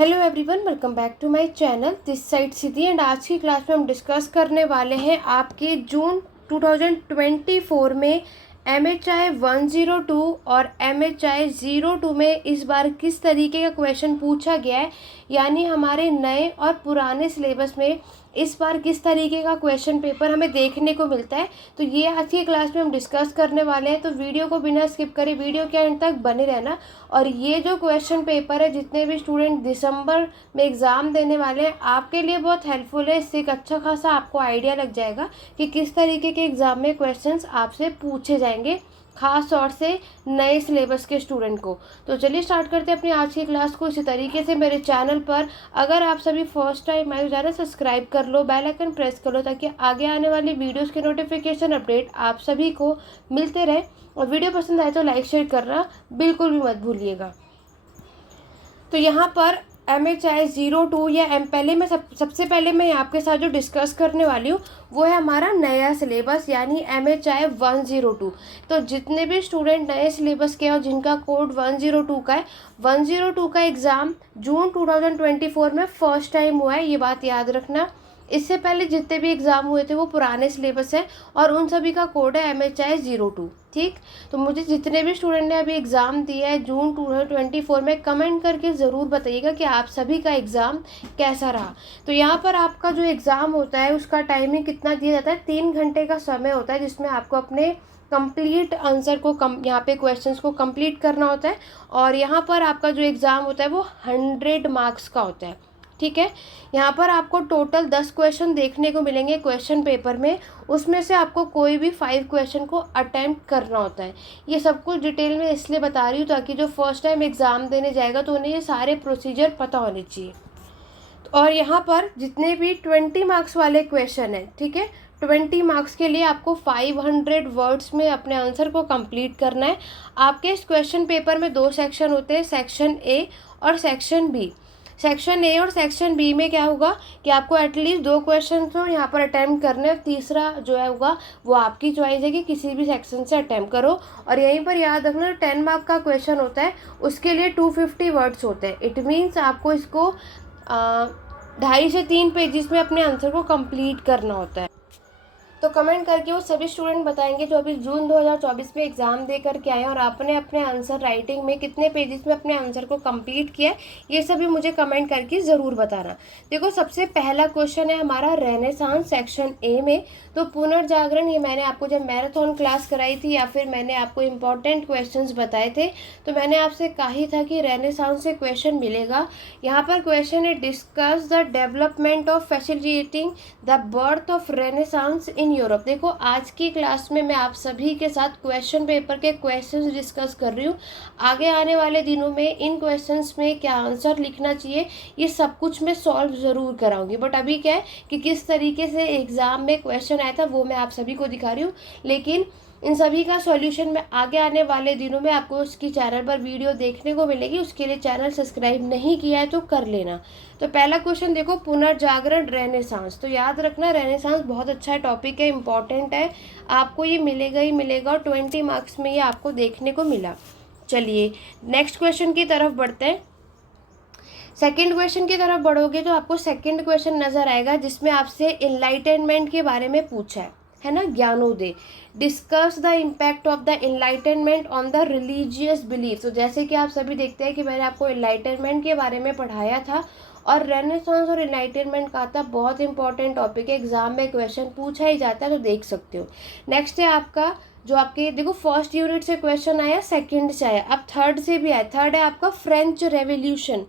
Hello everyone, welcome back to my channel. This side Siddhi and आज की class में हम डिस्कस करने वाले हैं आपके जून 2024 में MHI 102 और MHI 02 में इस बार किस तरीके का क्वेश्चन पूछा गया है, यानी हमारे नए और पुराने सिलेबस में इस बार किस तरीके का क्वेश्चन पेपर हमें देखने को मिलता है। तो ये आज की क्लास में हम डिस्कस करने वाले हैं, तो वीडियो को बिना स्किप करे वीडियो के एंड तक बने रहना। और ये जो क्वेश्चन पेपर है, जितने भी स्टूडेंट दिसंबर में एग्ज़ाम देने वाले हैं, आपके लिए बहुत हेल्पफुल है। इससे एक अच्छा खासा आपको आइडिया लग जाएगा कि किस तरीके के एग्ज़ाम में क्वेश्चंस आपसे पूछे जाएंगे, खास तौर से नए सिलेबस के स्टूडेंट को। तो चलिए स्टार्ट करते हैं अपनी आज की क्लास को। इसी तरीके से मेरे चैनल पर अगर आप सभी फर्स्ट टाइम आए तो चैनल सब्सक्राइब कर लो, बेल आइकन प्रेस कर लो, ताकि आगे आने वाली वीडियोस के नोटिफिकेशन अपडेट आप सभी को मिलते रहे। और वीडियो पसंद आए तो लाइक शेयर करना बिल्कुल भी मत भूलिएगा। तो यहाँ पर MHI 02 या पहले मैं सबसे पहले मैं आपके साथ जो डिस्कस करने वाली हूँ वो है हमारा नया सिलेबस, यानी MHI 102। तो जितने भी स्टूडेंट नए सिलेबस के और जिनका कोड 102 का है, 102 का एग्ज़ाम जून 2024 में फर्स्ट टाइम हुआ है, ये बात याद रखना। इससे पहले जितने भी एग्ज़ाम हुए थे वो पुराने सिलेबस है और उन सभी का कोड है MHI 02। ठीक, तो मुझे जितने भी स्टूडेंट ने अभी एग्ज़ाम दिया है जून 2024 में, कमेंट करके ज़रूर बताइएगा कि आप सभी का एग्ज़ाम कैसा रहा। तो यहाँ पर आपका जो एग्ज़ाम होता है उसका टाइमिंग कितना दिया जाता है, 3 घंटे का समय होता है, जिसमें आपको अपने कंप्लीट आंसर को यहाँ पे क्वेश्चंस को कंप्लीट करना होता है। और यहाँ पर आपका जो एग्ज़ाम होता है वो 100 मार्क्स का होता है। ठीक है, यहाँ पर आपको टोटल 10 क्वेश्चन देखने को मिलेंगे क्वेश्चन पेपर में। उसमें से आपको कोई भी 5 क्वेश्चन को अटेम्प्ट करना होता है। ये सब कुछ डिटेल में इसलिए बता रही हूँ ताकि जो फर्स्ट टाइम एग्ज़ाम देने जाएगा तो उन्हें ये सारे प्रोसीजर पता होने चाहिए। और यहाँ पर जितने भी 20 मार्क्स वाले क्वेश्चन हैं, ठीक है, 20 मार्क्स के लिए आपको 500 वर्ड्स में अपने आंसर को कंप्लीट करना है। आपके इस क्वेश्चन पेपर में 2 सेक्शन होते हैं, सेक्शन ए और सेक्शन बी। सेक्शन ए और सेक्शन बी में क्या होगा कि आपको एटलीस्ट 2 क्वेश्चन तो यहाँ पर अटैम्प्ट करने हैं। तीसरा जो है होगा वो आपकी चॉइस है कि किसी भी सेक्शन से अटैम्प्ट करो। और यहीं पर याद रखना 10 मार्क का क्वेश्चन होता है, उसके लिए 250 वर्ड्स होते हैं। इट मीन्स आपको इसको 2.5 से 3 पेजेस में अपने आंसर को कंप्लीट करना होता है। तो कमेंट करके वो सभी स्टूडेंट बताएंगे जो अभी जून 2024 में एग्ज़ाम दे करके आए और आपने अपने आंसर राइटिंग में कितने पेजेस में अपने आंसर को कंप्लीट किया है, ये सभी मुझे कमेंट करके ज़रूर बताना। देखो, सबसे पहला क्वेश्चन है हमारा रेनेसांस सेक्शन ए में। तो पुनर्जागरण, ये मैंने आपको जब मैराथन क्लास कराई थी या फिर मैंने आपको इम्पॉर्टेंट क्वेश्चंस बताए थे, तो मैंने आपसे कहा ही था कि रेनेसांस से क्वेश्चन मिलेगा। यहाँ पर क्वेश्चन है, discuss the development of facilitating the birth of renaissance in Europe. देखो, आज की क्लास में मैं आप सभी के साथ क्वेश्चन पेपर के क्वेश्चंस डिस्कस कर रही हूँ। आगे आने वाले दिनों में इन क्वेश्चंस में क्या आंसर लिखना चाहिए ये सब कुछ मैं सॉल्व ज़रूर कराऊंगी। बट अभी क्या है कि किस तरीके से एग्ज़ाम में क्वेश्चन आया था वो मैं आप सभी को दिखा रही हूँ, लेकिन इन सभी का सॉल्यूशन में आगे आने वाले दिनों में आपको उसकी चैनल पर वीडियो देखने को मिलेगी। उसके लिए चैनल सब्सक्राइब नहीं किया है तो कर लेना। तो पहला क्वेश्चन देखो, पुनर्जागरण रेनेसांस। तो याद रखना, रेनेसांस बहुत अच्छा टॉपिक है, इम्पॉर्टेंट है, आपको ये मिलेगा ही मिलेगा और 20 मार्क्स में ये आपको देखने को मिला। चलिए नेक्स्ट क्वेश्चन की तरफ बढ़ते हैं। सेकेंड क्वेश्चन की तरफ बढ़ोगे तो आपको सेकेंड क्वेश्चन नजर आएगा जिसमें आपसे एनलाइटनमेंट के बारे में पूछा है ना, ज्ञानोदय। Discuss the impact of the enlightenment on the religious belief. तो जैसे कि आप सभी देखते हैं कि मैंने आपको एनलाइटनमेंट के बारे में पढ़ाया था और रेनेसांस और एनलाइटनमेंट का था, बहुत इंपॉर्टेंट टॉपिक है, एग्जाम में क्वेश्चन पूछा ही जाता है, तो देख सकते हो। नेक्स्ट है आपका जो आपके देखो फर्स्ट यूनिट से क्वेश्चन आया, सेकंड से आया, अब थर्ड से भी आया। थर्ड है आपका फ्रेंच रेवोल्यूशन।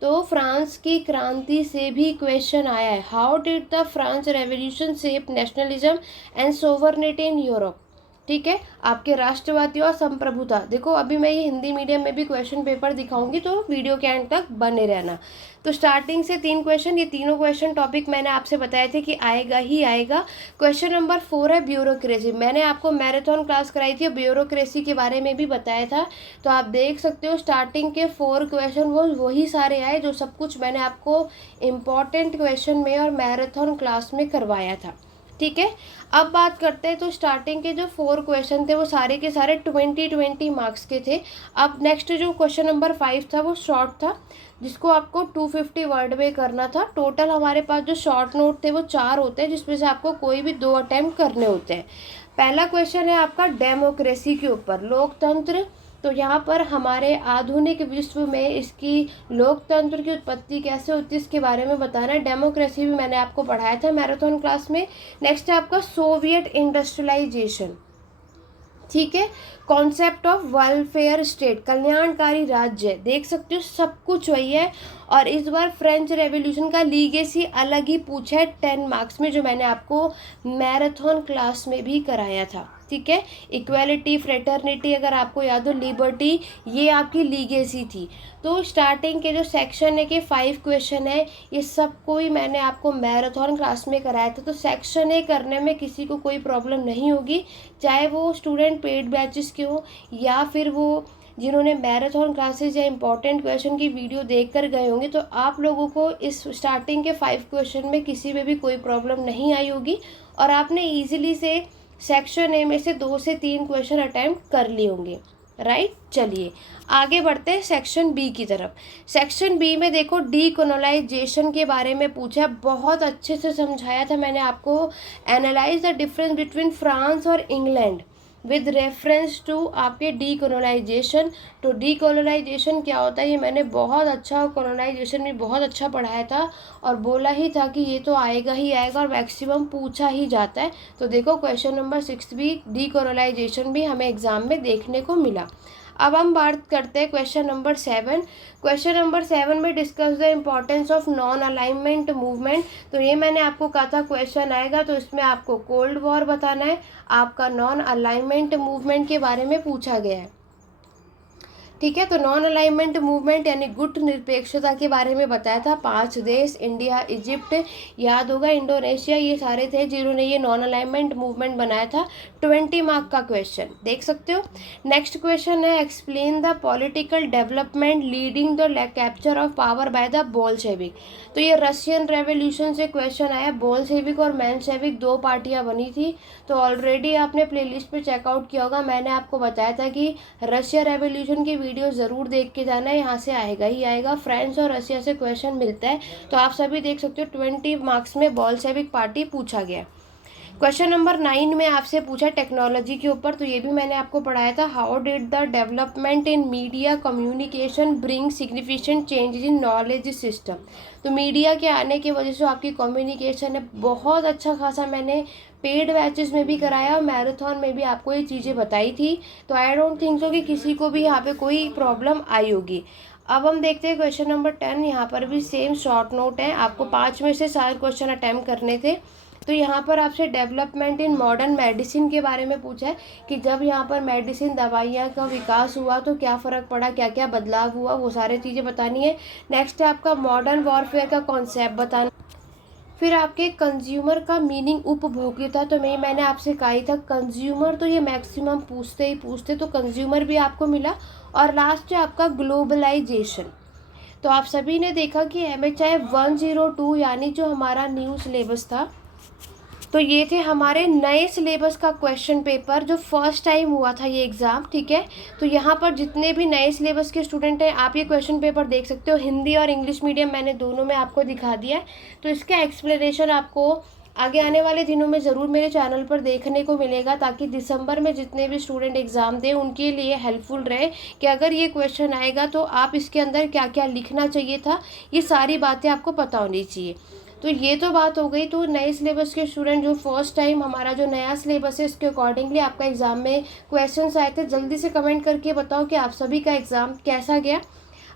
तो फ्रांस की क्रांति से भी क्वेश्चन आया है, how did the France revolution shape nationalism and sovereignty in Europe. ठीक है, आपके राष्ट्रवादी और संप्रभुता। देखो, अभी मैं ये हिंदी मीडियम में भी क्वेश्चन पेपर दिखाऊंगी, तो वीडियो के एंड तक बने रहना। तो स्टार्टिंग से 3 क्वेश्चन, ये तीनों क्वेश्चन टॉपिक मैंने आपसे बताए थे कि आएगा ही आएगा। क्वेश्चन नंबर 4 है ब्यूरोक्रेसी। मैंने आपको मैराथन क्लास कराई थी, ब्यूरोक्रेसी के बारे में भी बताया था, तो आप देख सकते हो स्टार्टिंग के 4 क्वेश्चन वही सारे आए जो सब कुछ मैंने आपको इम्पॉर्टेंट क्वेश्चन में और मैराथन क्लास में करवाया था। ठीक है। अब बात करते हैं, तो स्टार्टिंग के जो 4 क्वेश्चन थे वो सारे के सारे 20-20 मार्क्स के थे। अब नेक्स्ट जो क्वेश्चन नंबर 5 था वो शॉर्ट था, जिसको आपको 250 वर्ड में करना था। टोटल हमारे पास जो शॉर्ट नोट थे वो 4 होते हैं, जिसमें से आपको कोई भी 2 अटैम्प्ट करने होते हैं। पहला क्वेश्चन है आपका डेमोक्रेसी के ऊपर, लोकतंत्र। तो यहाँ पर हमारे आधुनिक विश्व में इसकी लोकतंत्र की उत्पत्ति कैसे होती है इसके बारे में बताना है। डेमोक्रेसी भी मैंने आपको पढ़ाया था मैराथन क्लास में। नेक्स्ट है आपका सोवियत इंडस्ट्रियलाइजेशन, ठीक है। कॉन्सेप्ट ऑफ वेलफेयर स्टेट, कल्याणकारी राज्य, देख सकते हो सब कुछ वही है। और इस बार फ्रेंच रेवोल्यूशन का लीगेसी अलग ही पूछा है 10 मार्क्स में, जो मैंने आपको मैराथन क्लास में भी कराया था, ठीक है। इक्वालिटी, फ्रेटर्निटी अगर आपको याद हो, लिबर्टी, ये आपकी लीगेसी थी। तो स्टार्टिंग के जो सेक्शन है के 5 क्वेश्चन है, ये सब कोई मैंने आपको मैराथन क्लास में कराया था। तो सेक्शन ए करने में किसी को कोई प्रॉब्लम नहीं होगी, चाहे वो स्टूडेंट पेड बैचेस के हो या फिर वो जिन्होंने मैराथन क्लासेस या इंपॉर्टेंट क्वेश्चन की वीडियो देखकर गए होंगे। तो आप लोगों को इस स्टार्टिंग के 5 क्वेश्चन में किसी में भी कोई प्रॉब्लम नहीं आई होगी और आपने ईजिली से सेक्शन ए में से 2 से 3 क्वेश्चन अटैम्प्ट कर लिए होंगे, राइट। चलिए आगे बढ़ते हैं सेक्शन बी की तरफ। सेक्शन बी में देखो डीकोलोनाइजेशन के बारे में पूछा, बहुत अच्छे से समझाया था मैंने आपको। Analyse the difference between France और इंग्लैंड विद रेफरेंस टू आपके डीकोलोनाइजेशन। तो डीकोलोनाइजेशन क्या होता है ये मैंने बहुत अच्छा, कोलोनाइजेशन भी बहुत अच्छा पढ़ाया था और बोला ही था कि ये तो आएगा ही आएगा और मैक्सिमम पूछा ही जाता है। तो देखो क्वेश्चन नंबर 6 भी डीकोलोनाइजेशन भी हमें एग्जाम में देखने को मिला। अब हम बात करते हैं क्वेश्चन नंबर 7। क्वेश्चन नंबर 7 में discuss the importance of non alignment movement. तो ये मैंने आपको कहा था क्वेश्चन आएगा, तो इसमें आपको कोल्ड वॉर बताना है, आपका नॉन अलाइनमेंट मूवमेंट के बारे में पूछा गया है, ठीक है। तो नॉन अलाइनमेंट मूवमेंट यानी गुट निरपेक्षता के बारे में बताया था। 5 देश, इंडिया, इजिप्ट, याद होगा इंडोनेशिया, ये सारे थे जिन्होंने ये नॉन अलाइनमेंट मूवमेंट बनाया था। 20 मार्क का क्वेश्चन देख सकते हो। नेक्स्ट क्वेश्चन है explain the political development leading the capture of power by the Bolshevik. तो ये रशियन रेवोल्यूशन से क्वेश्चन आया। बोल्शेविक और मेंशेविक 2 पार्टियां बनी थी। तो ऑलरेडी आपने प्लेलिस्ट पे चेकआउट किया होगा, मैंने आपको बताया था कि रशिया रेवोल्यूशन की वीडियो ज़रूर देख के जाना है, यहाँ से आएगा ही आएगा। फ्रांस और रशिया से क्वेश्चन मिलता है, तो आप सभी देख सकते हो 20 मार्क्स में बोल्शेविक पार्टी पूछा गया। क्वेश्चन नंबर 9 में आपसे पूछा टेक्नोलॉजी के ऊपर, तो ये भी मैंने आपको पढ़ाया था। How did the development in media communication bring significant changes in knowledge system. तो मीडिया के आने की वजह से आपकी कम्युनिकेशन है बहुत अच्छा खासा मैंने पेड बैचेस में भी कराया और मैराथन में भी आपको ये चीज़ें बताई थी। तो आई डोंट थिंक सो कि किसी को भी यहाँ पे कोई प्रॉब्लम आई होगी। अब हम देखते हैं क्वेश्चन नंबर 10। यहाँ पर भी सेम शॉर्ट नोट है, आपको 5 में से 7 क्वेश्चन अटैम्प्ट करने थे। तो यहाँ पर आपसे डेवलपमेंट इन मॉडर्न मेडिसिन के बारे में पूछा है कि जब यहाँ पर मेडिसिन दवाइयाँ का विकास हुआ तो क्या फ़र्क पड़ा, क्या क्या बदलाव हुआ, वो सारी चीज़ें बतानी है। नेक्स्ट है आपका मॉडर्न वॉरफेयर का कॉन्सेप्ट बताना। फिर आपके कंज्यूमर का मीनिंग उपभोक्ता। तो मैंने आपसे कहा ही था कंज्यूमर, तो ये मैक्सिमम पूछते ही पूछते, तो कंज्यूमर भी आपको मिला। और लास्ट है आपका ग्लोबलाइजेशन। तो आप सभी ने देखा कि MHI 102 यानी जो हमारा न्यू सिलेबस था, तो ये थे हमारे नए सिलेबस का क्वेश्चन पेपर जो फर्स्ट टाइम हुआ था ये एग्ज़ाम, ठीक है। तो यहाँ पर जितने भी नए सिलेबस के स्टूडेंट हैं आप ये क्वेश्चन पेपर देख सकते हो। हिंदी और इंग्लिश मीडियम मैंने दोनों में आपको दिखा दिया है। तो इसका एक्सप्लेनेशन आपको आगे आने वाले दिनों में ज़रूर मेरे चैनल पर देखने को मिलेगा, ताकि दिसंबर में जितने भी स्टूडेंट एग्ज़ाम दें उनके लिए हेल्पफुल रहे कि अगर ये क्वेश्चन आएगा तो आप इसके अंदर क्या क्या लिखना चाहिए था, ये सारी बातें आपको पता होनी चाहिए। तो ये तो बात हो गई। तो नए सिलेबस के स्टूडेंट जो फर्स्ट टाइम हमारा जो नया सिलेबस है इसके अकॉर्डिंगली आपका एग्ज़ाम में क्वेश्चंस आए थे, जल्दी से कमेंट करके बताओ कि आप सभी का एग्ज़ाम कैसा गया।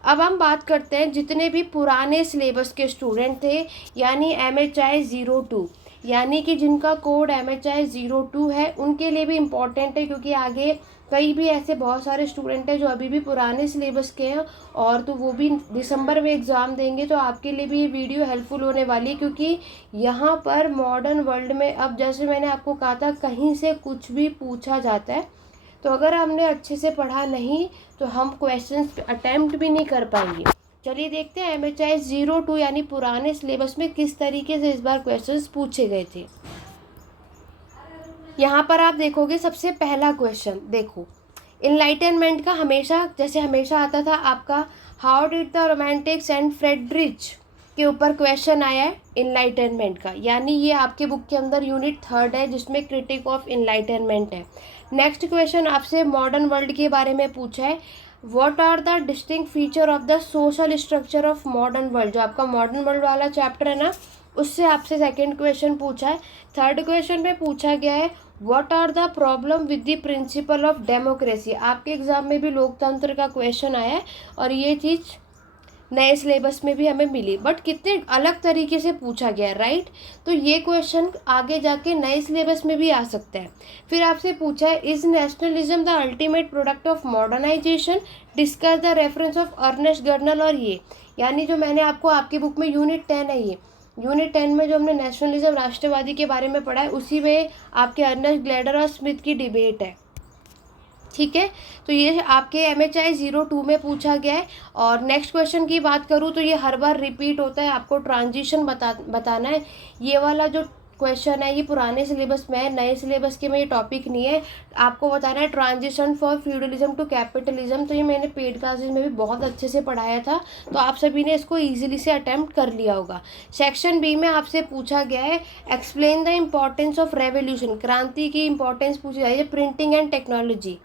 अब हम बात करते हैं जितने भी पुराने सिलेबस के स्टूडेंट थे, यानी MHI 02, यानी कि जिनका कोड MHI 02 है, उनके लिए भी इम्पॉर्टेंट है, क्योंकि आगे कई भी ऐसे बहुत सारे स्टूडेंट हैं जो अभी भी पुराने सिलेबस के हैं और तो वो भी दिसंबर में एग्ज़ाम देंगे। तो आपके लिए भी ये वीडियो हेल्पफुल होने वाली है, क्योंकि यहाँ पर मॉडर्न वर्ल्ड में अब जैसे मैंने आपको कहा था कहीं से कुछ भी पूछा जाता है, तो अगर हमने अच्छे से पढ़ा नहीं तो हम क्वेश्चंस अटैम्प्ट भी नहीं कर पाएंगे। चलिए देखते हैं MHI 02 यानी पुराने सिलेबस में किस तरीके से इस बार क्वेश्चंस पूछे गए थे। यहाँ पर आप देखोगे सबसे पहला क्वेश्चन देखो, इनलाइटनमेंट का हमेशा जैसे हमेशा आता था आपका how did the Romantics and Friedrich के ऊपर क्वेश्चन आया है इनलाइटनमेंट का, यानी ये आपके बुक के अंदर यूनिट 3 है जिसमें क्रिटिक ऑफ इनलाइटनमेंट है। नेक्स्ट क्वेश्चन आपसे मॉडर्न वर्ल्ड के बारे में पूछा है, what are the distinct feature of the social structure of modern world, जो आपका मॉडर्न वर्ल्ड वाला चैप्टर है ना, उससे आपसे सेकंड क्वेश्चन पूछा है। थर्ड क्वेश्चन में पूछा गया है what are the problem with the principle of democracy, आपके एग्जाम में भी लोकतंत्र का क्वेश्चन आया है और ये चीज़ नए सिलेबस में भी हमें मिली, बट कितने अलग तरीके से पूछा गया, राइट। तो ये क्वेश्चन आगे जाके नए सिलेबस में भी आ सकता है। फिर आपसे पूछा है is nationalism the ultimate product of modernisation, discuss the reference of Ernest Gellner, और ये यानी जो मैंने आपको आपकी बुक में यूनिट 10 है, ये यूनिट 10 में जो हमने नेशनलिज्म राष्ट्रवादी के बारे में पढ़ा है उसी में आपके अर्नेस्ट ग्लैडर और स्मिथ की डिबेट है, ठीक है। तो ये आपके MHI 02 में पूछा गया है। और नेक्स्ट क्वेश्चन की बात करूँ तो ये हर बार रिपीट होता है, आपको ट्रांजिशन बताना है। ये वाला जो क्वेश्चन है ये पुराने सिलेबस में है, नए सिलेबस के में ये टॉपिक नहीं है। आपको बताना है transition for feudalism to capitalism, तो ये मैंने पेड क्लासेस में भी बहुत अच्छे से पढ़ाया था, तो आप सभी ने इसको ईजिली से अटैम्प्ट कर लिया होगा। सेक्शन बी में आपसे पूछा गया है explain the importance of revolution, क्रांति की इंपॉर्टेंस पूछी जाए, printing and technology,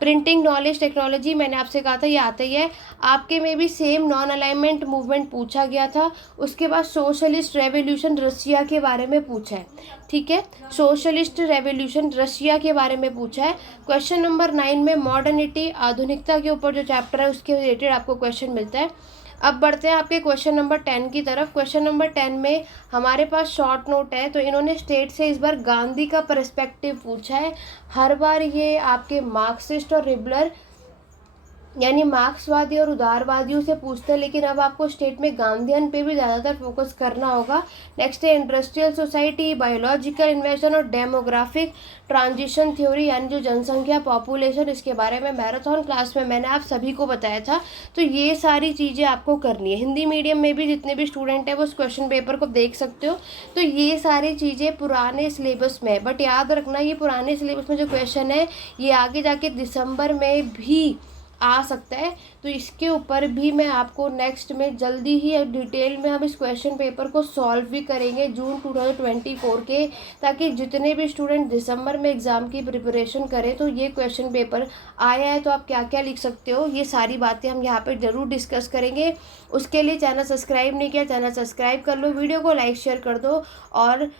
printing knowledge technology मैंने आपसे कहा था ये आता ही है। आपके में भी सेम नॉन अलाइनमेंट मूवमेंट पूछा गया था। उसके बाद सोशलिस्ट रेवोल्यूशन रशिया के बारे में पूछा है, ठीक है, सोशलिस्ट रेवोल्यूशन रशिया के बारे में पूछा है। क्वेश्चन नंबर 9 में मॉडर्निटी आधुनिकता के ऊपर जो चैप्टर है उसके रिलेटेड आपको क्वेश्चन मिलता है। अब बढ़ते हैं आपके क्वेश्चन नंबर 10 की तरफ। क्वेश्चन नंबर 10 में हमारे पास शॉर्ट नोट है, तो इन्होंने स्टेट से इस बार गांधी का पर्सपेक्टिव पूछा है। हर बार ये आपके मार्क्सिस्ट और लिबरल यानी मार्क्सवादी और उदारवादियों से पूछते हैं, लेकिन अब आपको स्टेट में गांधीयन पे भी ज़्यादातर फोकस करना होगा। नेक्स्ट है इंडस्ट्रियल सोसाइटी, बायोलॉजिकल इन्वेंशन और डेमोग्राफिक ट्रांजिशन थ्योरी, यानी जो जनसंख्या पॉपुलेशन, इसके बारे में मैराथन क्लास में मैंने आप सभी को बताया था। तो ये सारी चीज़ें आपको करनी है। हिंदी मीडियम में भी जितने भी स्टूडेंट हैं वो उस क्वेश्चन पेपर को देख सकते हो। तो ये सारी चीज़ें पुराने सिलेबस में है, बट याद रखना ये पुराने सिलेबस में जो क्वेश्चन है ये आगे जाके दिसंबर में भी आ सकता है। तो इसके ऊपर भी मैं आपको नेक्स्ट में जल्दी ही डिटेल में हम इस क्वेश्चन पेपर को सॉल्व भी करेंगे जून 2024 के, ताकि जितने भी स्टूडेंट दिसंबर में एग्ज़ाम की प्रिपरेशन करें तो ये क्वेश्चन पेपर आया है तो आप क्या क्या लिख सकते हो, ये सारी बातें हम यहाँ पर ज़रूर डिस्कस करेंगे। उसके लिए चैनल सब्सक्राइब नहीं किया, चैनल सब्सक्राइब कर लो, वीडियो को लाइक शेयर कर दो, और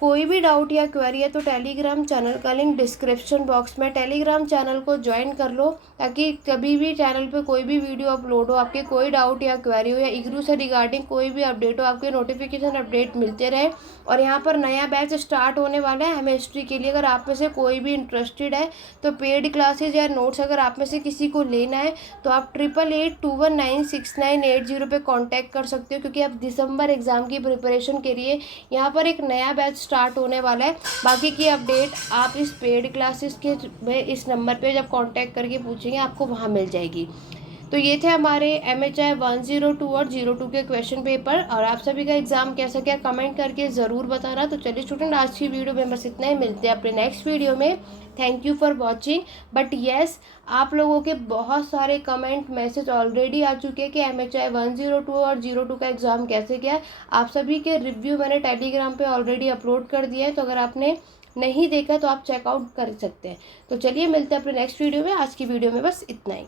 कोई भी डाउट या क्वेरी है तो टेलीग्राम चैनल का लिंक डिस्क्रिप्शन बॉक्स में, टेलीग्राम चैनल को ज्वाइन कर लो, ताकि कभी भी चैनल पे कोई भी वीडियो अपलोड हो, आपके कोई डाउट या क्वेरी हो या इग्नू से रिगार्डिंग कोई भी अपडेट हो, आपके नोटिफिकेशन अपडेट मिलते रहे। और यहाँ पर नया बैच स्टार्ट होने वाला है केमिस्ट्री के लिए। अगर आप में से कोई भी इंटरेस्टेड है तो पेड क्लासेज या नोट्स अगर आप में से किसी को लेना है तो आप 8882196980 पे कॉन्टैक्ट कर सकते हो, क्योंकि अब दिसंबर एग्ज़ाम की प्रिपरेशन के लिए यहाँ पर एक नया बैच स्टार्ट होने वाला है। बाकी की अपडेट आप इस पेड क्लासेस के में इस नंबर पे जब कांटेक्ट करके पूछेंगे आपको वहाँ मिल जाएगी। तो ये थे हमारे MHI 102 और 02 के क्वेश्चन पेपर, और आप सभी का एग्जाम कैसा क्या कमेंट करके ज़रूर बताना। तो चलिए स्टूडेंट, आज की वीडियो में बस इतना ही, मिलते हैं अपने नेक्स्ट वीडियो में। Thank you for watching. But yes, आप लोगों के बहुत सारे कमेंट मैसेज ऑलरेडी आ चुके हैं कि MHI 102 और 02 का एग्ज़ाम कैसे गया। आप सभी के रिव्यू मैंने टेलीग्राम पे ऑलरेडी अपलोड कर दिया है, तो अगर आपने नहीं देखा तो आप चेकआउट कर सकते हैं। तो चलिए मिलते हैं अपने नेक्स्ट वीडियो में। आज की वीडियो में बस इतना ही।